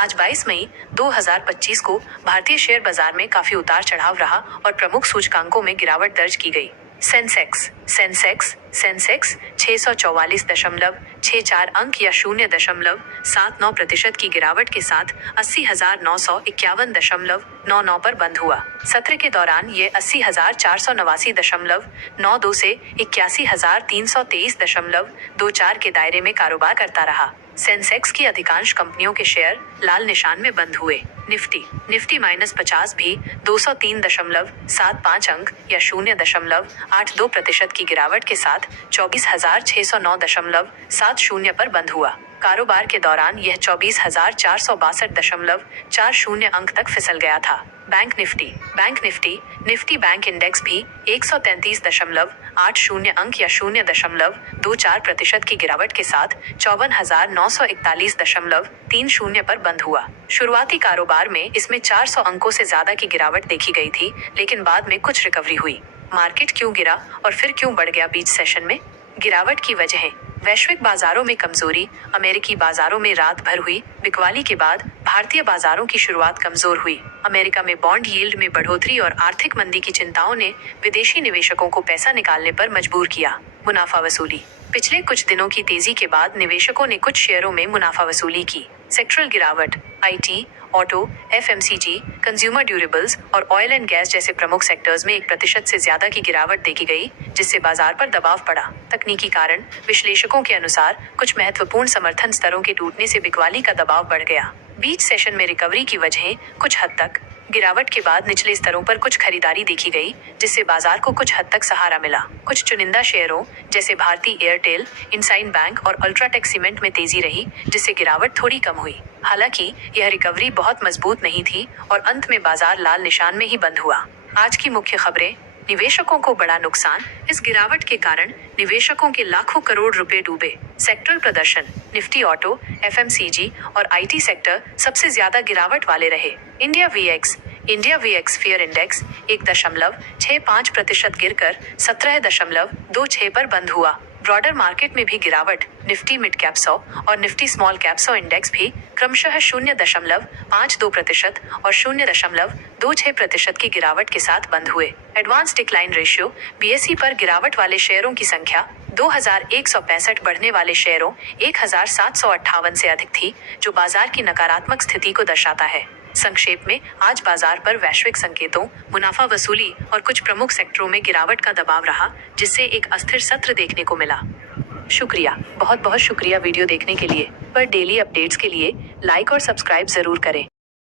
आज 22 मई 2025 को भारतीय शेयर बाजार में काफी उतार चढ़ाव रहा और प्रमुख सूचकांकों में गिरावट दर्ज की गई। सेंसेक्स 644.64 अंक या 0.79% की गिरावट के साथ 80,951.99 पर बंद हुआ। सत्र के दौरान ये 80,489.92 से 81,323.24 के दायरे में कारोबार करता रहा। सेंसेक्स की अधिकांश कंपनियों के शेयर लाल निशान में बंद हुए। निफ्टी -50 भी 203.75 अंक या 0.82% की गिरावट के साथ 24,609.70 पर बंद हुआ। कारोबार के दौरान यह 24,462.40 अंक तक फिसल गया था। बैंक निफ्टी बैंक इंडेक्स भी 133.80 अंक या 0.24% की गिरावट के साथ 54,941.30 पर बंद हुआ। शुरुआती कारोबार में इसमें 400 अंकों से ज्यादा की गिरावट देखी गई थी, लेकिन बाद में कुछ रिकवरी हुई। मार्केट क्यों गिरा और फिर क्यों बढ़ गया बीच सेशन में? गिरावट की वजहें। वैश्विक बाजारों में कमजोरी। अमेरिकी बाजारों में रात भर हुई बिकवाली के बाद भारतीय बाजारों की शुरुआत कमजोर हुई। अमेरिका में बॉन्ड यील्ड में बढ़ोतरी और आर्थिक मंदी की चिंताओं ने विदेशी निवेशकों को पैसा निकालने पर मजबूर किया। मुनाफा वसूली। पिछले कुछ दिनों की तेजी के बाद निवेशकों ने कुछ शेयरों में मुनाफा वसूली की। सेक्टरल गिरावट। IT, auto, FMCG, consumer durables और ऑयल एंड गैस जैसे प्रमुख सेक्टर्स में 1% से ज्यादा की गिरावट देखी गई, जिससे बाजार पर दबाव पड़ा। तकनीकी कारण। विश्लेषकों के अनुसार कुछ महत्वपूर्ण समर्थन स्तरों के टूटने से बिकवाली का दबाव बढ़ गया। बीच सेशन में रिकवरी की वजहें। कुछ हद तक गिरावट के बाद निचले स्तरों पर कुछ खरीदारी देखी गई, जिससे बाजार को कुछ हद तक सहारा मिला। कुछ चुनिंदा शेयरों जैसे भारती एयरटेल, इंसाइन बैंक और अल्ट्राटेक सीमेंट में तेजी रही, जिससे गिरावट थोड़ी कम हुई। हालांकि यह रिकवरी बहुत मजबूत नहीं थी और अंत में बाजार लाल निशान में ही बंद हुआ। आज की मुख्य खबरें। निवेशकों को बड़ा नुकसान। इस गिरावट के कारण निवेशकों के लाखों करोड़ रुपए डूबे। सेक्टरल प्रदर्शन। निफ्टी, ऑटो, FMCG और IT सेक्टर सबसे ज्यादा गिरावट वाले रहे। इंडिया वीएक्स फेयर इंडेक्स 1.65% गिरकर 17.26 पर बंद हुआ। ब्रॉडर मार्केट में भी गिरावट। निफ्टी मिड कैप 100 और निफ्टी स्मॉल कैप 100 इंडेक्स भी क्रमशः 0.52% और 0.26% की गिरावट के साथ बंद हुए। एडवांस डिक्लाइन रेशियो BSE पर गिरावट वाले शेयरों की संख्या 2165 बढ़ने वाले शेयरों 1758 से अधिक थी, जो बाजार की नकारात्मक स्थिति को दर्शाता है। संक्षेप में, आज बाजार पर वैश्विक संकेतों, मुनाफा वसूली और कुछ प्रमुख सेक्टरों में गिरावट का दबाव रहा, जिससे एक अस्थिर सत्र देखने को मिला। शुक्रिया, बहुत बहुत शुक्रिया वीडियो देखने के लिए। पर डेली अपडेट्स के लिए लाइक और सब्सक्राइब जरूर करें।